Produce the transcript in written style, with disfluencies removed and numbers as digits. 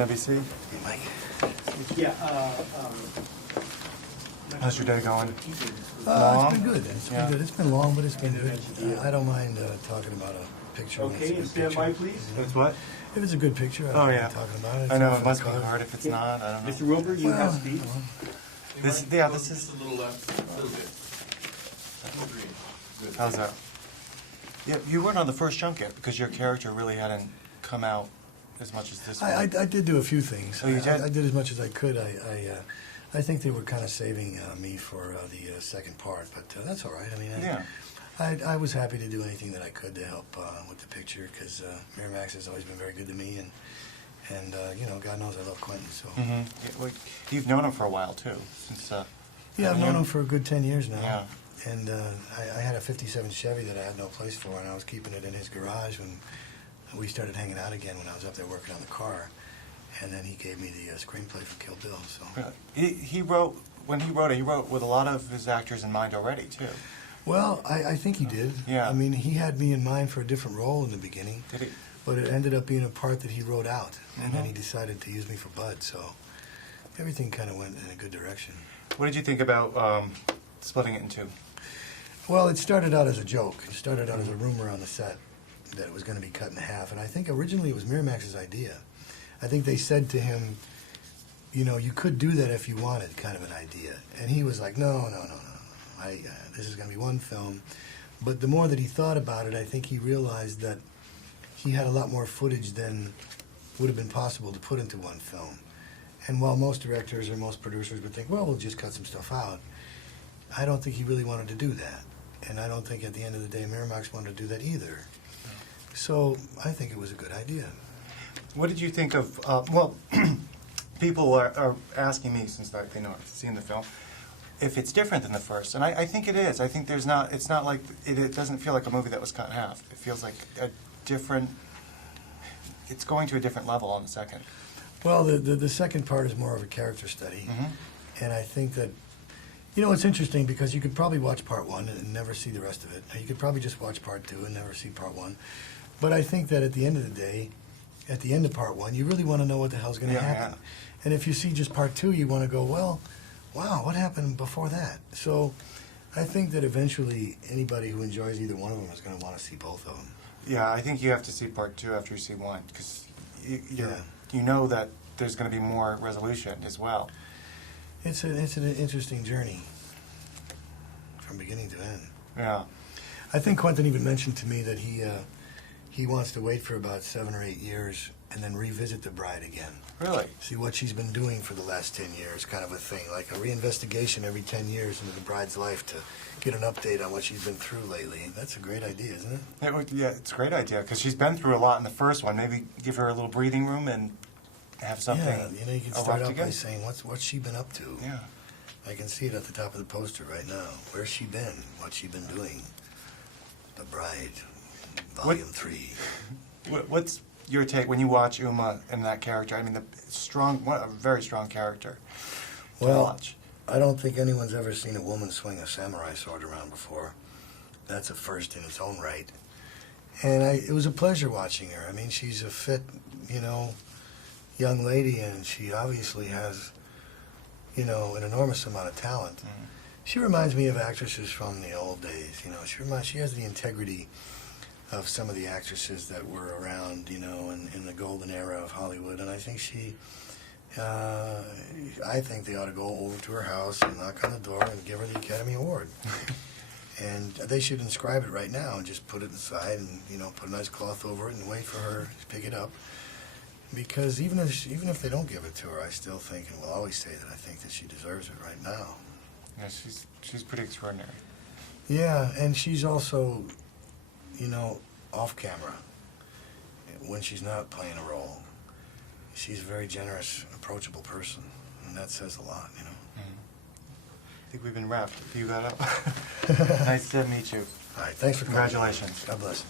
NBC. Hey, Mike. Yeah, How's your day going? It's been good. It's Yeah. been good. It's been long, but it's been good. I don't mind talking about a picture. when it's okay, a and good stand picture. by, please. It's what? If it's a good picture, I Oh, don't mind yeah. talking about it. I know, It's it off must the be card. hard if it's not, I don't know. Mr. Wilbur, you have Well, speed. This is Just a little left, a little bit. Agreed. Good. How's that? Yeah, you weren't on the first junket because your character really hadn't come out as much as this one. I did do a few things. Oh, you did? I did as much as I could. I think they were kind of saving me for the second part, but that's all right. I mean, Yeah. I was happy to do anything that I could to help with the picture because Miramax has always been very good to me, and you know, God knows I love Quentin. So Yeah, well, you've known him for a while, too, since... yeah, I've known him for a good 10 years now. Yeah. And I had a '57 Chevy that I had no place for, and I was keeping it in his garage when we started hanging out again when I was up there working on the car. And then he gave me the screenplay for Kill Bill. So Really? He wrote, when he wrote it, he wrote with a lot of his actors in mind already, too. well, I think he did. Yeah. I mean, he had me in mind for a different role in the beginning, Did he? but it ended up being a part that he wrote out, and then Mhm. he decided to use me for Bud. So everything kind of went in a good direction. What did you think about splitting it in two? Well, it started out as a joke. It started out as a rumor on the set that it was going to be cut in half. And I think originally it was Miramax's idea. I think they said to him, you know, you could do that if you wanted, kind of an idea. And he was like, no. This is going to be one film. But the more that he thought about it, I think he realized that he had a lot more footage than would have been possible to put into one film. And while most directors or most producers would think, well, we'll just cut some stuff out, I don't think he really wanted to do that. And I don't think at the end of the day Miramax wanted to do that either. So I think it was a good idea. What did you think of, well, people are asking me, since they know I've seen the film, if it's different than the first. And I think it is. I think it's not like, it doesn't feel like a movie that was cut in half. It feels like a different, it's going to a different level on the second. Well, the second part is more of a character study. Mm-hmm. And I think that, you know, it's interesting because you could probably watch part one and never see the rest of it. You could probably just watch part two and never see part one. But I think that at the end of the day, at the end of part one, you really want to know what the hell's going to happen. Yeah. And if you see just part two, you want to go, well, wow, what happened before that? So I think that eventually anybody who enjoys either one of them is going to want to see both of them. Yeah, I think you have to see part two after you see one, because Yeah. you know that there's going to be more resolution as well. It's an interesting journey from beginning to end. Yeah. I think Quentin even mentioned to me that he wants to wait for about 7 or 8 years and then revisit the bride again. Really? See what she's been doing for the last 10 years, kind of a thing, like a reinvestigation every 10 years into the bride's life to get an update on what she's been through lately. That's a great idea, isn't it? Yeah, it's a great idea, because she's been through a lot in the first one. Maybe give her a little breathing room and have something Yeah, you know, you can start erupt out by again. saying, what's she been up to? Yeah. I can see it at the top of the poster right now. Where's she been? What's she been doing? The Bride, Volume 3. What's your take when you watch Uma and that character? I mean, a very strong character to Well, watch. I don't think anyone's ever seen a woman swing a samurai sword around before. That's a first in its own right. And it was a pleasure watching her. I mean, she's a fit, you know, young lady, and she obviously has, you know, an enormous amount of talent. Mm-hmm. She reminds me of actresses from the old days. You know, she has the integrity of some of the actresses that were around, you know, in the golden era of Hollywood. And I think I think they ought to go over to her house and knock on the door and give her the Academy Award. And they should inscribe it right now and just put it inside and, you know, put a nice cloth over it and wait for her to pick it up. Because even if they don't give it to her, I still think, and will always say that I think that she deserves it right now. Yeah, she's pretty extraordinary. Yeah, and she's also, you know, off camera, when she's not playing a role. She's a very generous, approachable person, and that says a lot, you know. I think we've been wrapped. You got up. Nice to meet you. All right, thanks for coming. Congratulations. God bless.